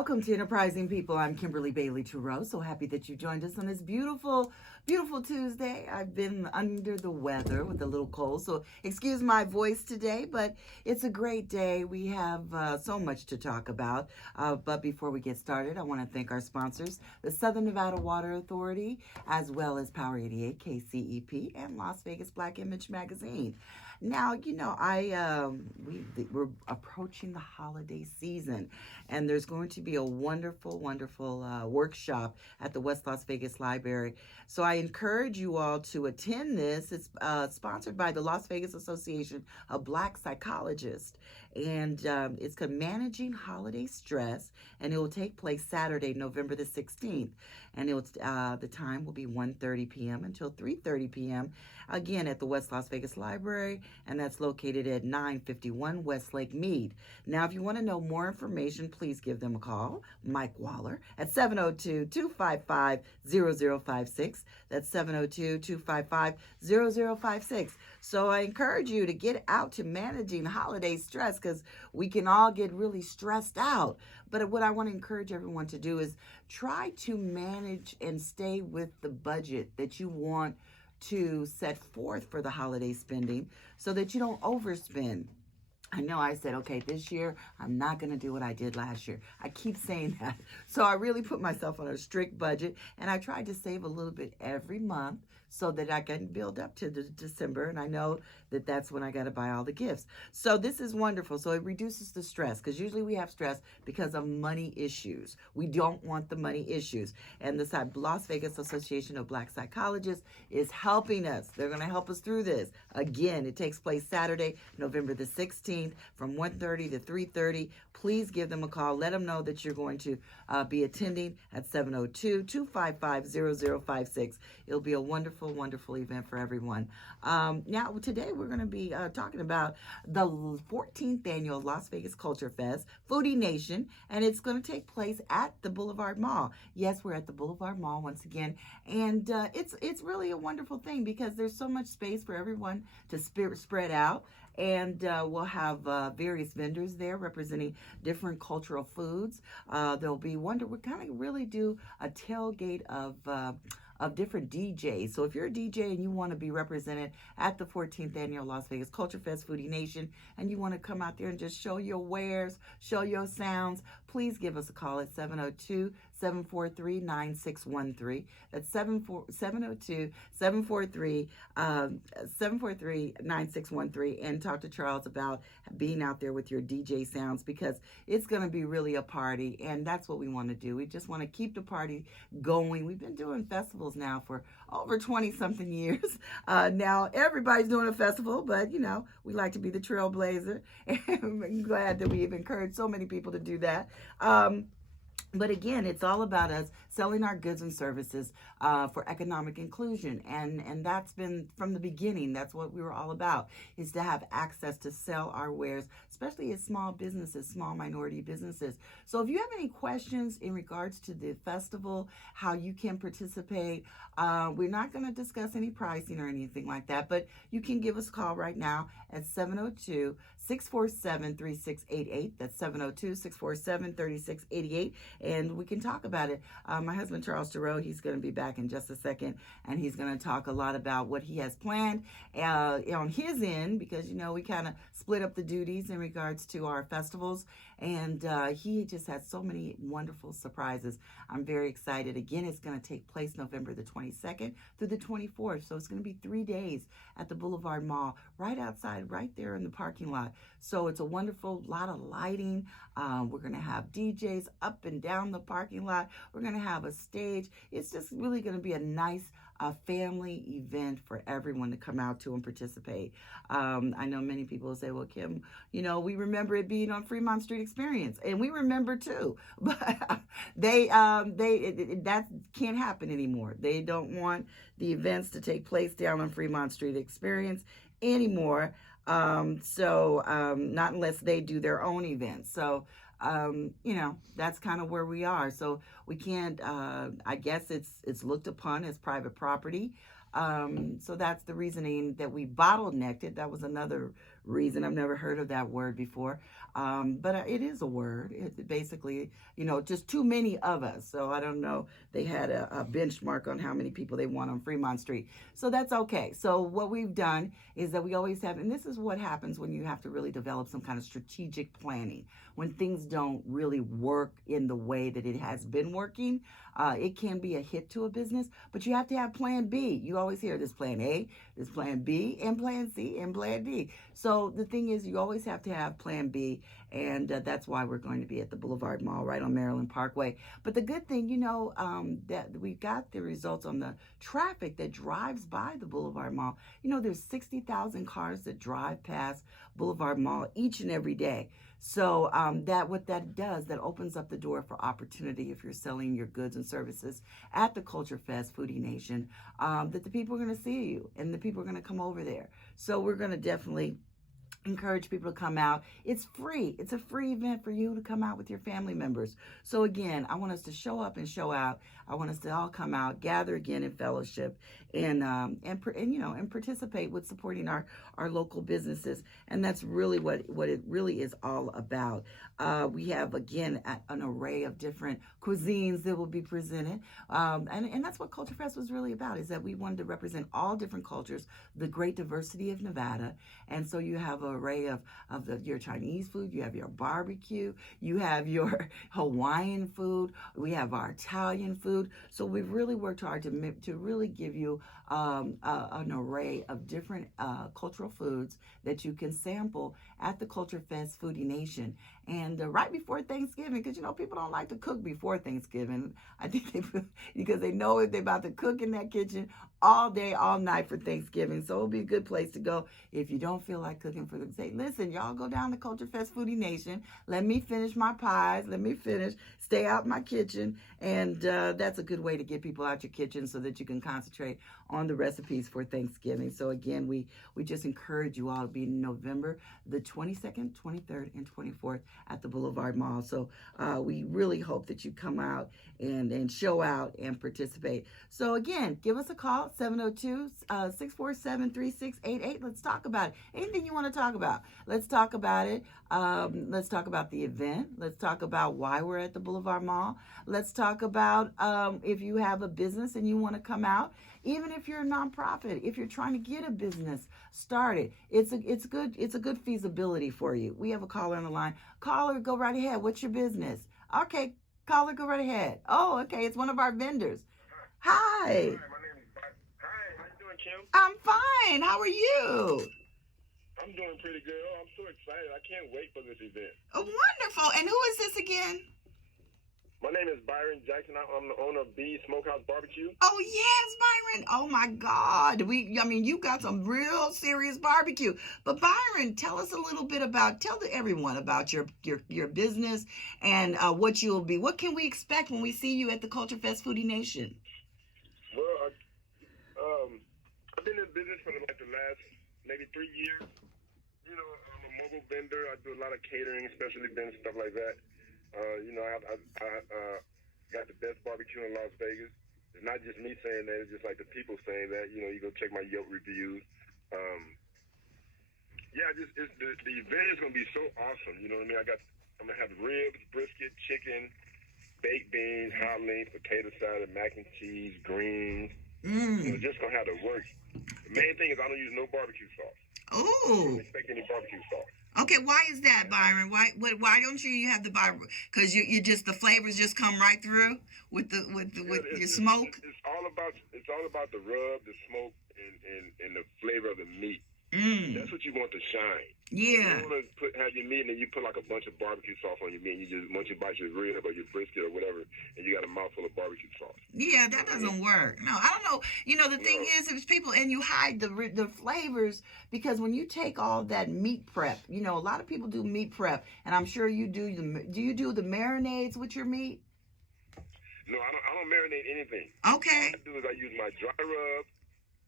Welcome to Enterprising People. I'm Kimberly Bailey Trudeau. So happy that you joined us on this beautiful, beautiful Tuesday. I've been under the weather with a little cold, so excuse my voice today, but it's a great day. We have so much to talk about. But before we get started, I want to thank our sponsors, the Southern Nevada Water Authority, as well as Power 88, KCEP, and Las Vegas Black Image Magazine. Now, we're approaching the holiday season, and there's going to be a wonderful, wonderful workshop at the West Las Vegas Library. So I encourage you all to attend this. It's sponsored by the Las Vegas Association of Black Psychologists, and it's called Managing Holiday Stress, and it will take place Saturday, November the 16th, and the time will be 1:30 p.m. until 3:30 p.m. again at the West Las Vegas Library, and that's located at 951 Westlake Mead. Now, if you want to know more information, please give them a call, Mike Waller, at 702-255-0056. That's 702-255-0056. So I encourage you to get out to managing holiday stress, because we can all get really stressed out. But what I want to encourage everyone to do is try to manage and stay with the budget that you want to set forth for the holiday spending so that you don't overspend. I know I said, okay, this year I'm not going to do what I did last year. I keep saying that. So I really put myself on a strict budget, and I tried to save a little bit every month so that I can build up to the December, and I know that that's when I got to buy all the gifts. So this is wonderful. So it reduces the stress, because usually we have stress because of money issues. We don't want the money issues. And the Las Vegas Association of Black Psychologists is helping us. They're going to help us through this. Again, it takes place Saturday, November the 16th from 1:30 to 3:30. Please give them a call. Let them know that you're going to be attending at 702-255-0056. It'll be a wonderful, wonderful event for everyone. Now, today we're going to be talking about the 14th annual Las Vegas Culture Fest, Foodie Nation, and it's going to take place at the Boulevard Mall. Yes, we're at the Boulevard Mall once again, and it's really a wonderful thing because there's so much space for everyone to spread out. And we'll have various vendors there representing different cultural foods. There'll be we kind of really do a tailgate of different DJs. So if you're a DJ and you want to be represented at the 14th annual Las Vegas Culture Fest Foodie Nation, and you want to come out there and just show your wares, show your sounds, please give us a call at 702-743-9613. That's 743-9613, and talk to Charles about being out there with your DJ sounds, because it's going to be really a party, and that's what we want to do. We just want to keep the party going. We've been doing festivals now for over 20 something years. Now everybody's doing a festival, but we like to be the trailblazer, and I'm glad that we've encouraged so many people to do that. But again, it's all about us selling our goods and services for economic inclusion. And that's been from the beginning. That's what we were all about, is to have access to sell our wares, especially as small businesses, small minority businesses. So if you have any questions in regards to the festival, how you can participate, we're not going to discuss any pricing or anything like that, but you can give us a call right now at 702-647-3688. That's 702-647-3688. And we can talk about it. My husband, Charles Theroux, he's going to be back in just a second, and he's going to talk a lot about what he has planned on his end, because, we kind of split up the duties in regards to our festivals, and he just has so many wonderful surprises. I'm very excited. Again, it's going to take place November the 22nd through the 24th, so it's going to be 3 days at the Boulevard Mall, right outside, right there in the parking lot. So it's a wonderful lot of lighting. We're going to have DJs up and down the parking lot. We're going to have a stage. It's just really going to be a nice family event for everyone to come out to and participate. I know many people will say, well, Kim, we remember it being on Fremont Street Experience, and we remember too, but that can't happen anymore. They don't want the events to take place down on Fremont Street Experience anymore. Not unless they do their own events. So that's kind of where we are. So we can't, I guess it's looked upon as private property. So that's the reasoning that we bottlenecked it. That was another reason. I've never heard of that word before. But it is a word. It basically, just too many of us. So I don't know. They had a benchmark on how many people they want on Fremont Street. So that's okay. So what we've done is that we always have, and this is what happens when you have to really develop some kind of strategic planning. When things don't really work in the way that it has been working, it can be a hit to a business, but you have to have plan B. You always hear this plan A, this plan B, and plan C, and plan D. So the thing is, you always have to have plan B, and that's why we're going to be at the Boulevard Mall right on Maryland Parkway. But the good thing, that we got the results on the traffic that drives by the Boulevard Mall. There's 60,000 cars that drive past Boulevard Mall each and every day. So what that does, that opens up the door for opportunity if you're selling your goods and services at the Culture Fest Foodie Nation, that the people are going to see you and the people are going to come over there. So we're going to definitely encourage people to come out. It's free. It's a free event for you to come out with your family members. So again, I want us to show up and show out. I want us to all come out, gather again in fellowship, and participate with supporting our local businesses. And that's really what it really is all about. We have again an array of different cuisines that will be presented, and that's what Culture Fest was really about. Is that we wanted to represent all different cultures, the great diversity of Nevada, and so you have an array of your Chinese food, you have your barbecue, you have your Hawaiian food, we have our Italian food. So we've really worked hard to really give you an array of different cultural foods that you can sample at the Culture Fest Foodie Nation. And right before Thanksgiving, because people don't like to cook before Thanksgiving. I think because they know if they're about to cook in that kitchen all day, all night for Thanksgiving. So it'll be a good place to go if you don't feel like cooking for them. Say, listen, y'all go down to Culture Fest Foodie Nation. Let me finish my pies. Let me stay out my kitchen. And that's a good way to get people out your kitchen so that you can concentrate on the recipes for Thanksgiving. So again, we just encourage you all to be November the 22nd, 23rd, and 24th at the Boulevard Mall. So we really hope that you come out and show out and participate. So again, give us a call, 702-647-3688. Let's talk about it. Anything you want to talk about, let's talk about it. Let's talk about the event. Let's talk about why we're at the Boulevard Mall. Let's talk about if you have a business and you want to come out. Even if you're a nonprofit, if you're trying to get a business started, it's a good feasibility for you. We have a caller on the line. Caller, go right ahead. What's your business? Okay, caller, go right ahead. Oh, okay, it's one of our vendors. Hi. Hi, my name is Hi, how you doing, Kim? I'm fine. How are you? I'm doing pretty good. Oh, I'm so excited. I can't wait for this event. Oh, wonderful. And who is this again? My name is Byron Jackson. I'm the owner of B Smokehouse Barbecue. Oh, yes, Byron. Oh, my God. You got some real serious barbecue. But Byron, tell everyone about your business and what can we expect when we see you at the Culture Fest Foodie Nation? Well, I've been in business for the last maybe 3 years. I'm a mobile vendor. I do a lot of catering, special events, stuff like that. I got the best barbecue in Las Vegas. It's not just me saying that. It's just like the people saying that. You go check my Yelp reviews. The event is going to be so awesome. You know what I mean? I'm going to have ribs, brisket, chicken, baked beans, hot links, potato salad, mac and cheese, greens. Just going to have to work. The main thing is I don't use no barbecue sauce. Oh. I don't expect any barbecue sauce. Okay, why is that, Byron? Why don't you have the barbecue? Because the flavors just come right through with your smoke. It's all about the rub, the smoke, and the flavor of the meat. That's what you want to shine. Yeah. You want to have your meat and then you put like a bunch of barbecue sauce on your meat. And you just once you bite your rib or your brisket or whatever, and you got a mouthful of barbecue sauce. Yeah, that doesn't work. No, I don't know. The thing is, if people and you hide the flavors because when you take all that meat prep, a lot of people do meat prep, and I'm sure you do. Do you do the marinades with your meat? No, I don't marinate anything. Okay. What I do is I use my dry rub.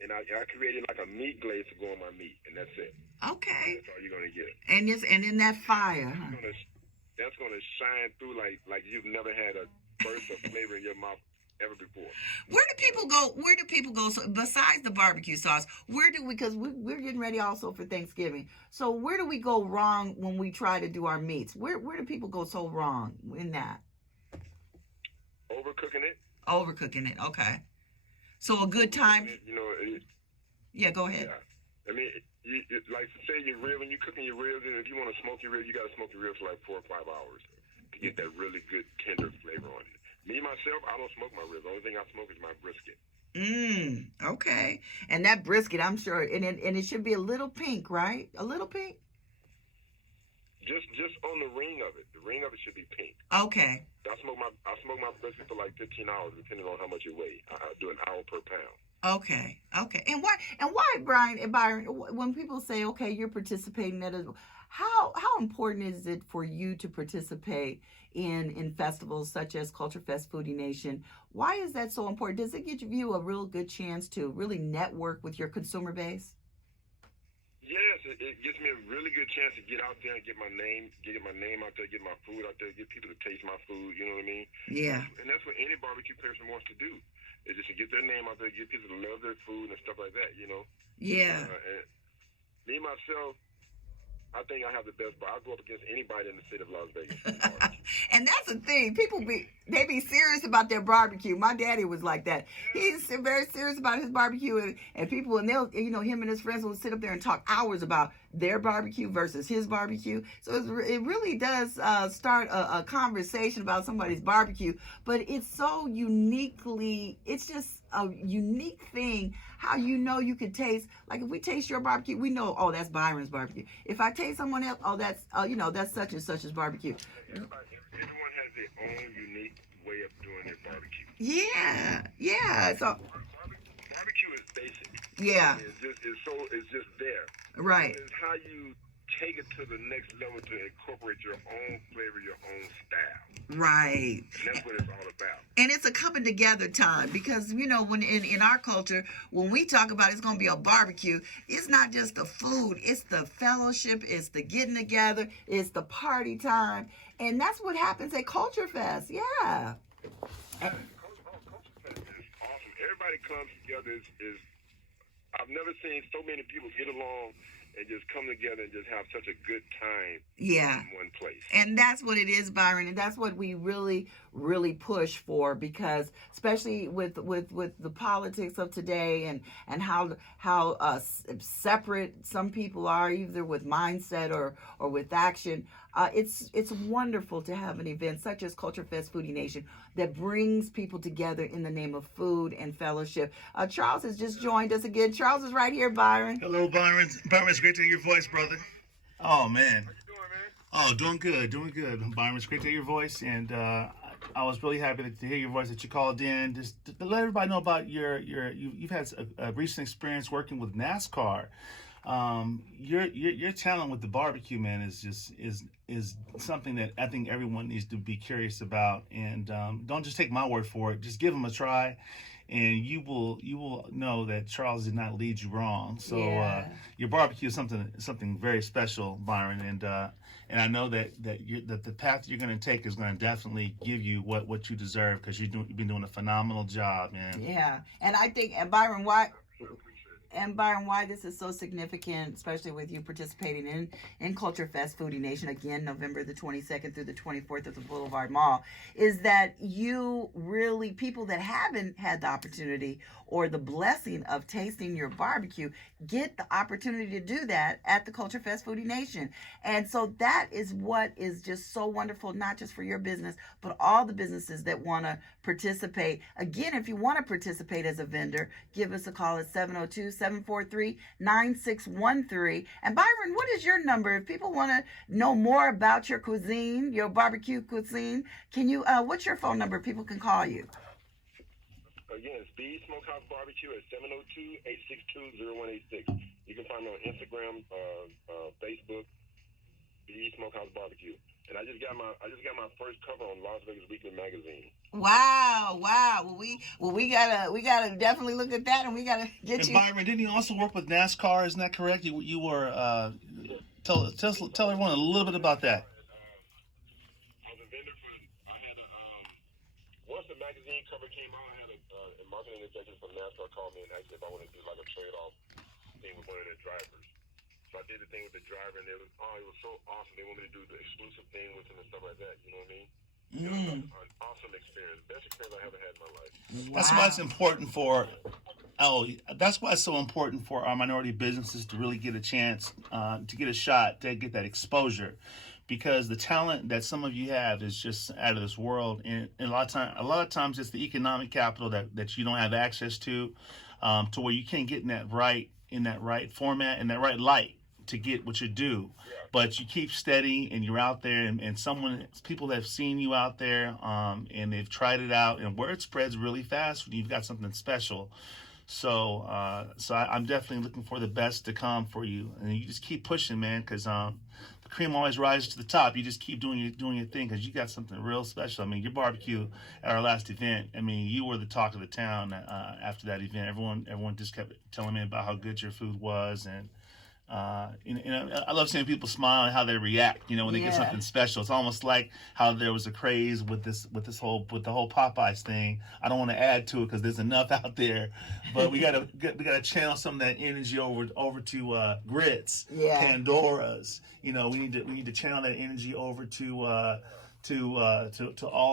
And I created like a meat glaze to go on my meat, and that's it. Okay. That's all you're gonna get. And in that fire, that's gonna shine through like you've never had a burst of flavor in your mouth ever before. Where do people go? Where do people go? So besides the barbecue sauce, where do we? Because we're getting ready also for Thanksgiving. So where do we go wrong when we try to do our meats? Where do people go so wrong in that? Overcooking it. Overcooking it. Okay. So a good time. You know. Yeah. Go ahead. Yeah. I mean, like say your rib, when you're cooking your ribs, and if you want to smoke your ribs, you got to smoke your ribs for like 4 or 5 hours to get that really good tender flavor on it. Me myself, I don't smoke my ribs. The only thing I smoke is my brisket. Okay. And that brisket, I'm sure, and it should be a little pink, right? A little pink. Just on the ring of it. The ring of it should be pink. Okay. I smoke my brisket for like 15 hours, depending on how much it weighs. I do an hour per pound. Okay. And why, Brian and Byron? When people say, "Okay, you're participating," how important is it for you to participate in festivals such as Culture Fest Foodie Nation? Why is that so important? Does it give you a real good chance to really network with your consumer base? Yes, it gives me a really good chance to get out there and get my name out there, get my food out there, get people to taste my food. You know what I mean? Yeah. And that's what any barbecue person wants to do. Is just to get their name out there, get people to love their food and stuff like that, you know? Yeah. And me, myself, I think I have the best, but I'll go up against anybody in the city of Las Vegas. And that's the thing. They be serious about their barbecue. My daddy was like that. He's very serious about his barbecue, and people, and they'll, him and his friends will sit up there and talk hours about their barbecue versus his barbecue. So it really does start a conversation about somebody's barbecue, but it's so it's just a unique thing how you could taste. Like if we taste your barbecue, we know, oh, that's Byron's barbecue. If I taste someone else, oh, that's that's such and such's barbecue. Everyone has their own unique way of doing their barbecue. Yeah. So barbecue is basic. Yeah. It's just there. Right. It's how you take it to the next level to incorporate your own flavor, your own style. Right. And that's what it's all about. And it's a coming together time because, when in our culture, when we talk about it's going to be a barbecue, it's not just the food, it's the fellowship, it's the getting together, it's the party time. And that's what happens at Culture Fest. Yeah. Culture Fest is awesome. Everybody comes together. I've never seen so many people get along and just come together and just have such a good time in one place. And that's what it is, Byron, and that's what we really, really push for, because especially with the politics of today and how separate some people are, either with mindset or with action, it's wonderful to have an event such as Culture Fest Foodie Nation that brings people together in the name of food and fellowship. Charles has just joined us again. Charles is right here, Byron. Hello, Byron. Byron, it's great to hear your voice, brother. Oh, man. How you doing, man? Oh, doing good. Byron, it's great to hear your voice, and I was really happy to hear your voice, that you called in. Just to let everybody know about you've had a recent experience working with NASCAR. Your talent with the barbecue, man, is something that I think everyone needs to be curious about. And don't just take my word for it. Just give them a try, and you will know that Charles did not lead you wrong. So your barbecue is something very special, Byron. And I know that the path you're going to take is going to definitely give you what you deserve, because you've been doing a phenomenal job, man. Yeah, and I think, Byron, why this is so significant, especially with you participating in Culture Fest Foodie Nation, again, November the 22nd through the 24th at the Boulevard Mall, is that you really, people that haven't had the opportunity or the blessing of tasting your barbecue, get the opportunity to do that at the Culture Fest Foodie Nation. And so that is what is just so wonderful, not just for your business, but all the businesses that want to participate. Again, if you want to participate as a vendor, give us a call at 702-743-9613. And Byron, what is your number? If people want to know more about your cuisine, your barbecue cuisine, can you, what's your phone number? People can call you. Again, Speed Smokehouse Barbecue at 702-862-0186. You can find me on Instagram, Facebook, Speed Smokehouse Barbecue. And I just got my first cover on Las Vegas Weekly Magazine. Wow. Well, we gotta definitely look at that, and we gotta get you. Byron, didn't you also work with NASCAR? Isn't that correct? You were tell everyone a little bit about that. I was a vendor once the magazine magazine cover came out, I had a marketing executive from NASCAR called me and asked me if I wanted to do like a trade-off thing with one of their drivers. So I did the thing with the driver, and it was so awesome. They wanted me to do the exclusive thing with him and stuff like that. You know what I mean? It was an awesome experience, best experience I ever had in my life. That's why it's important for. Oh, that's why it's so important for our minority businesses to really get a chance, to get a shot, to get that exposure, because the talent that some of you have is just out of this world, and a lot of times it's the economic capital that you don't have access to where you can't get in that right format, in that right light to get what you do. But you keep steady and you're out there, and people have seen you out there, and they've tried it out, and word spreads really fast when you've got something special. So I'm definitely looking for the best to come for you, and you just keep pushing, man, because the cream always rises to the top. You just keep doing your thing, because you got something real special. I mean, your barbecue at our last event, I mean, you were the talk of the town after that event. Everyone just kept telling me about how good your food was, and I love seeing people smile and how they react, when they get something special. It's almost like how there was a craze with the whole Popeyes thing. I don't want to add to it because there's enough out there, but we gotta channel some of that energy over to Grits, Pandora's. We need to channel that energy over to all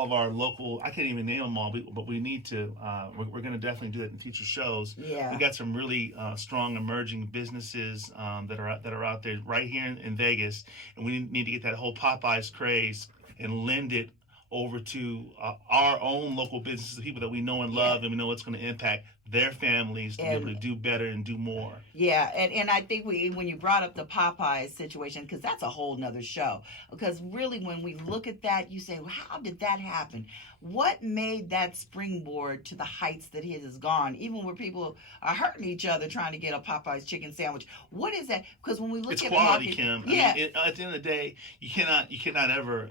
of our local. I can't even name them all, but we need to. We're going to definitely do that in future shows. Yeah, we got some really strong emerging businesses that are out there right here in Vegas, and we need to get that whole Popeyes craze and lend it over to our own local businesses, the people that we know and love, and we know what's going to impact their families to be able to do better and do more. Yeah, and I think when you brought up the Popeyes situation, because that's a whole nother show, because really when we look at that, you say, well, how did that happen? What made that springboard to the heights that it has gone, even where people are hurting each other trying to get a Popeyes chicken sandwich? What is that? Because when we look it's at quality, market, Kim. Yeah. I mean, at the end of the day, you cannot ever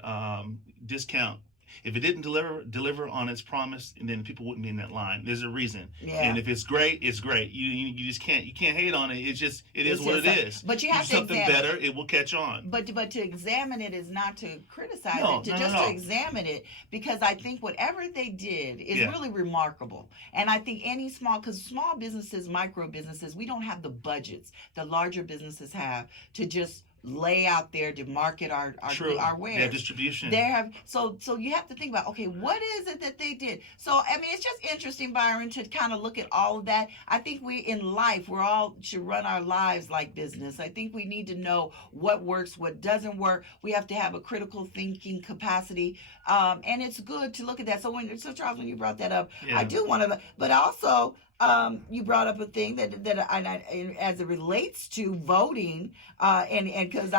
discount. If it didn't deliver on its promise, and then people wouldn't be in that line. There's a reason. Yeah. And if it's great, it's great. You just can't hate on it. It is what it is. But you have do to something better, it will catch on. But to examine it is not to criticize No, it, to no. to examine it, because I think whatever they did is really remarkable. And I think because small businesses, micro businesses, we don't have the budgets the larger businesses have to just lay out there to market our wares. They have distribution. So you have to think about, okay, what is it that they did? So I mean, it's just interesting, Byron, to kind of look at all of that. I think we all should run our lives like business. I think we need to know what works, what doesn't work. We have to have a critical thinking capacity, and it's good to look at that. So Charles, when you brought that up, I do want to, but also. You brought up a thing that as it relates to voting, and because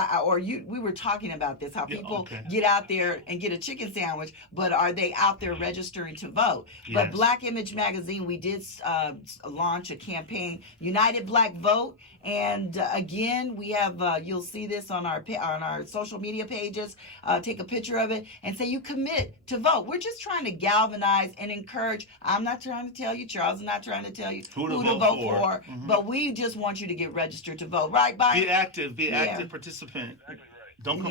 we were talking about this, how people get out there and get a chicken sandwich, but are they out there registering to vote? Yes. But Black Image Magazine, we did launch a campaign, United Black Vote, and again, we have you'll see this on our social media pages. Take a picture of it and say you commit to vote. We're just trying to galvanize and encourage. I'm not trying to tell you, Charles is not trying to tell you who to vote for, but we just want you to get registered to vote, right? Be active, participant. Exactly right. Don't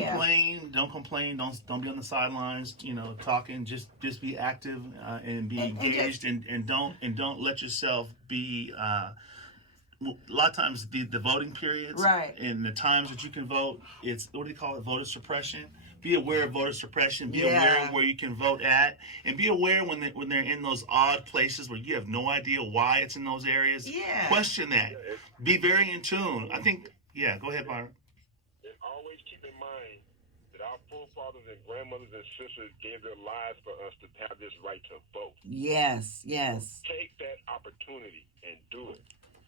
complain, don't be on the sidelines, talking. Just be active and be engaged, and don't let yourself be. A lot of times the voting periods, right, and the times that you can vote, it's what do you call it? Voter suppression. Be aware of voter suppression. Be aware of where you can vote at, and be aware when they're in those odd places where you have no idea why it's in those areas. Yeah. Question that. Be very in tune. I think. Yeah. Go ahead, Byron. And always keep in mind that our forefathers and grandmothers and sisters gave their lives for us to have this right to vote. Yes. Take that opportunity and do it.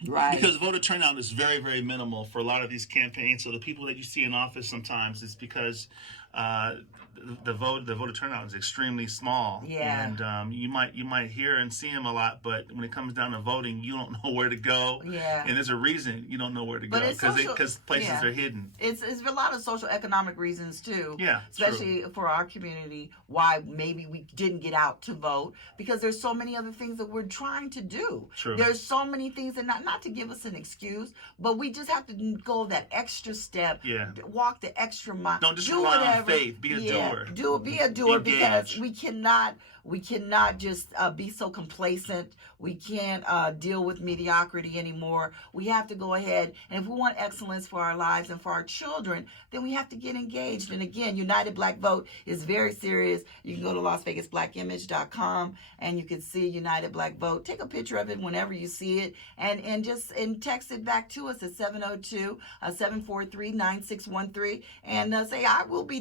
Right. Because voter turnout is very, very minimal for a lot of these campaigns. So the people that you see in office sometimes is because the voter turnout is extremely small. Yeah. And you might hear and see them a lot, but when it comes down to voting, you don't know where to go. Yeah. And there's a reason you don't know where to go, because places are hidden. It's a lot of social economic reasons too. Yeah. Especially for our community, why maybe we didn't get out to vote, because there's so many other things that we're trying to do. True. There's so many things, and not to give us an excuse, but we just have to go that extra step. Yeah. Walk the extra mile. Don't just do rely whatever. on faith. Be a doer. Be a doer. Engage. Because we cannot We cannot just be so complacent. We can't deal with mediocrity anymore. We have to go ahead, and if we want excellence for our lives and for our children, then we have to get engaged. And again, United Black Vote is very serious. You can go to LasVegasBlackImage.com and you can see United Black Vote. Take a picture of it whenever you see it, and text it back to us at 702-743-9613 and say I will be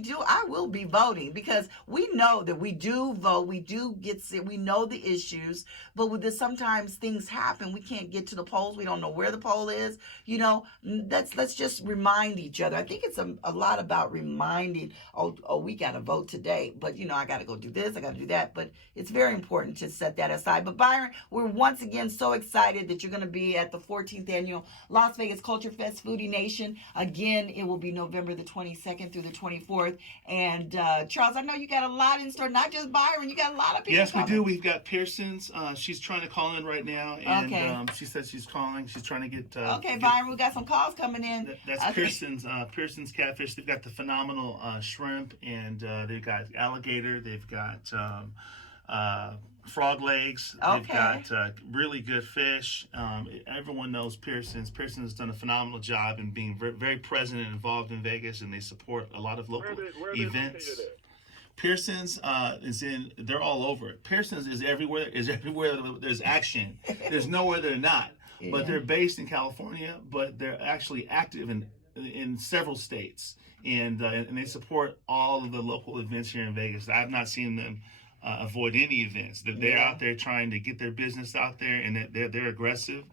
voting, because we know that we do vote. We do get sick. We know the issues, but sometimes things happen. We can't get to the polls. We don't know where the poll is. Let's just remind each other. I think it's a lot about reminding. Oh, we got to vote today, but I got to go do this. I got to do that. But it's very important to set that aside. But Byron, we're once again so excited that you're going to be at the 14th annual Las Vegas Culture Fest Foodie Nation. Again, it will be November the 22nd through the 24th. And Charles, I know you got a lot in store. Not just Byron, you got a lot of people. Yes, coming. We do. We've got Pearson's. She's trying to call in right now, and Okay. She said she's calling. She's trying to get. Okay, Byron, we got some calls coming in. That's Okay. Pearson's. Pearson's Catfish. They've got the phenomenal shrimp, and they've got alligator. They've got frog legs. They've Okay. got really good fish. Everyone knows Pearson's. Pearson's has done a phenomenal job in being very, very present and involved in Vegas, and they support a lot of local Where are they events. located at? Pearson's they're all over. Pearson's is everywhere. There's action. There's nowhere they're not. Yeah. But they're based in California, but they're actually active in several states, and they support all of the local events here in Vegas. I've not seen them avoid any events. They're out there trying to get their business out there, and they're aggressive.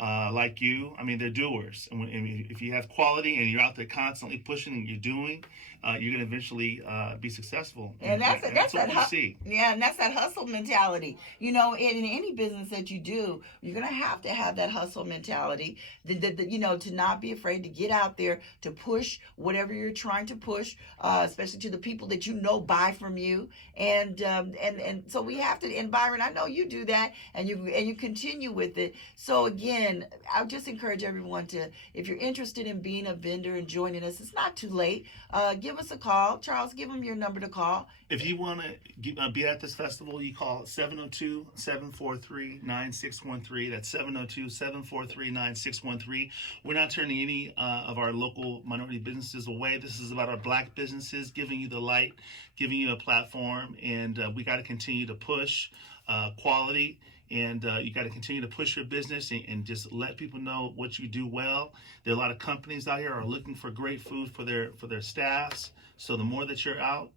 Like you, I mean, they're doers. And if you have quality and you're out there constantly pushing and you're doing, you're going to eventually be successful. And that's what that we see. Yeah, and that's that hustle mentality. In any business that you do, you're gonna have to have that hustle mentality. To not be afraid to get out there to push whatever you're trying to push, especially to the people that buy from you. And so we have to. And Byron, I know you do that, and you continue with it. So again, I would just encourage everyone to, if you're interested in being a vendor and joining us, it's not too late. Give us a call. Charles, give them your number to call. If you want to be at this festival, you call 702-743-9613. That's 702-743-9613. We're not turning any of our local minority businesses away. This is about our Black businesses, giving you the light, giving you a platform, and we got to continue to push quality. And you got to continue to push your business and just let people know what you do well. There are a lot of companies out here are looking for great food for their staffs. So the more that you're out,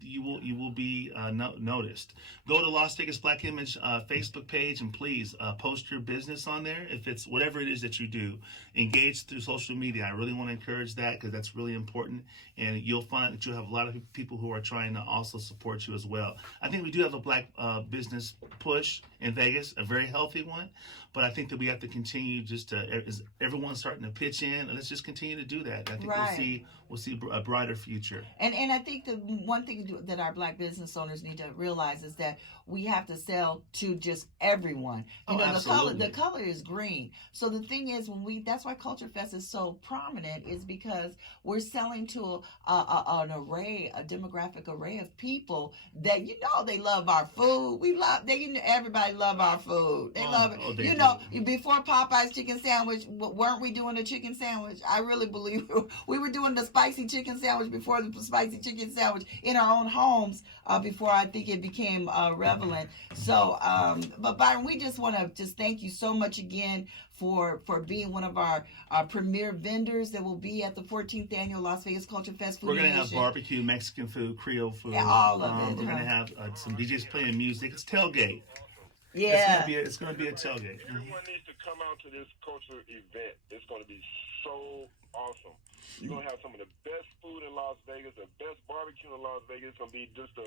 you will be noticed. Go to Las Vegas Black Image Facebook page and please post your business on there. If it's whatever it is that you do, engage through social media. I really want to encourage that because that's really important. And you'll find that you'll have a lot of people who are trying to also support you as well. I think we do have a Black business push in Vegas, a very healthy one. But I think that we have to continue as everyone's starting to pitch in, and let's just continue to do that. I think we'll see a brighter future. And I think the one thing that our Black business owners need to realize is that we have to sell to just everyone. The color is green. So the thing is, that's why Culture Fest is so prominent, is because we're selling to a demographic array of people that they love our food. Everybody love our food. They love it. Before Popeye's chicken sandwich, weren't we doing a chicken sandwich? I really believe we were doing the spicy chicken sandwich before the spicy chicken sandwich in our own homes before I think it became relevant. So, but Byron, we just want to thank you so much again for being one of our premier vendors that will be at the 14th annual Las Vegas Culture Fest. We're going to have barbecue, Mexican food, Creole food. Yeah, all of it. We're going to have some DJs playing music. It's tailgate. Yeah. It's going to be a tailgate. Everyone needs to come out to this culture event. It's going to be so awesome. You're going to have some of the best food in Las Vegas, the best barbecue in Las Vegas. It's going to be just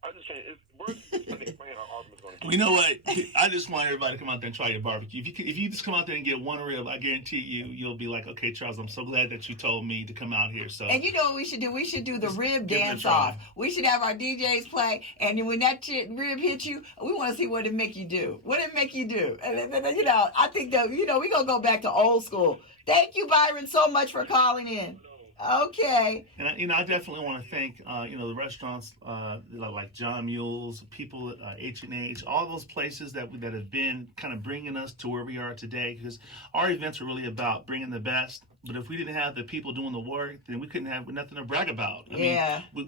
I just can't. Words can't explain how awesome it's going to be. You know what? I just want everybody to come out there and try your barbecue. If you just come out there and get one rib, I guarantee you'll be like, okay, Charles, I'm so glad that you told me to come out here. So. And you know what we should do? We should do the rib give it a dance try. off. We should have our DJs play, and when that rib hits you, we want to see what it make you do. What it make you do? And I think that we're gonna go back to old school. Thank you, Byron, so much for calling in. Okay. And I definitely want to thank the restaurants like John Mule's, people at H&H, all those places that have been kind of bringing us to where we are today. Because our events are really about bringing the best. But if we didn't have the people doing the work, then we couldn't have nothing to brag about. I mean,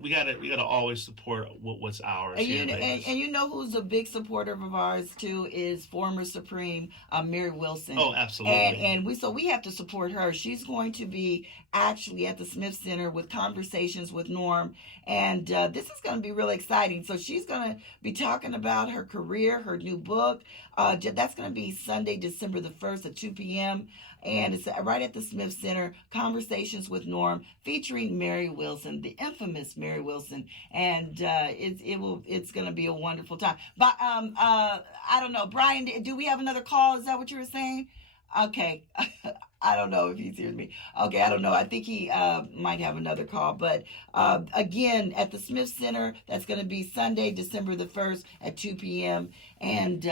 we gotta always support what's ours. And you know who's a big supporter of ours too is former Supreme Mary Wilson. Oh, absolutely. And we have to support her. She's going to be actually at the Smith Center with Conversations with Norm, and this is going to be really exciting. So she's going to be talking about her career, her new book. That's going to be Sunday, December the 1st at 2 p.m. And it's right at the Smith Center, Conversations with Norm, featuring Mary Wilson, the infamous Mary Wilson, and it's going to be a wonderful time. But I don't know, Brian, do we have another call? Is that what you were saying? Okay. I don't know if he's hearing me. Okay, I don't know. I think he might have another call. But again, at the Smith Center, that's going to be Sunday, December the 1st at 2 p.m. And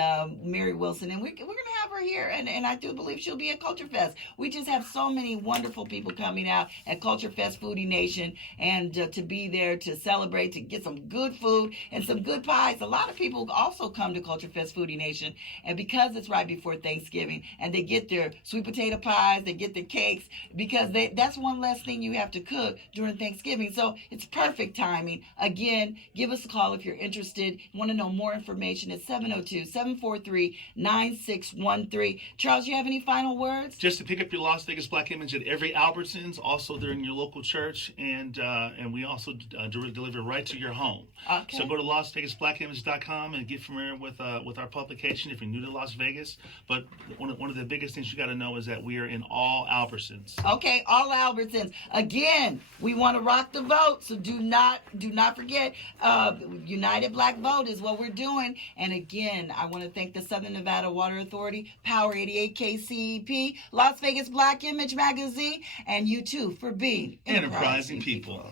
Mary Wilson. And we're going to have her here. And I do believe she'll be at Culture Fest. We just have so many wonderful people coming out at Culture Fest Foodie Nation. And to be there to celebrate, to get some good food and some good pies. A lot of people also come to Culture Fest Foodie Nation. And because it's right before Thanksgiving, and they get their sweet potato pies, they get their cakes, because that's one less thing you have to cook during Thanksgiving. So it's perfect timing. Again, give us a call if you're interested. Want to know more information at 702-743-9613. Charles, you have any final words? Just to pick up your Las Vegas Black Image at every Albertsons, also during your local church, and we also deliver right to your home. Okay. So go to LasVegasBlackImage.com and get familiar with our publication if you're new to Las Vegas. But one of the biggest things you got to know is that we are in all Albertsons. Okay, all Albertsons. Again, we want to rock the vote, so do not forget. United Black Vote is what we're doing. And again, I want to thank the Southern Nevada Water Authority, Power 88 KCEP, Las Vegas Black Image Magazine, and you too for being Enterprising people.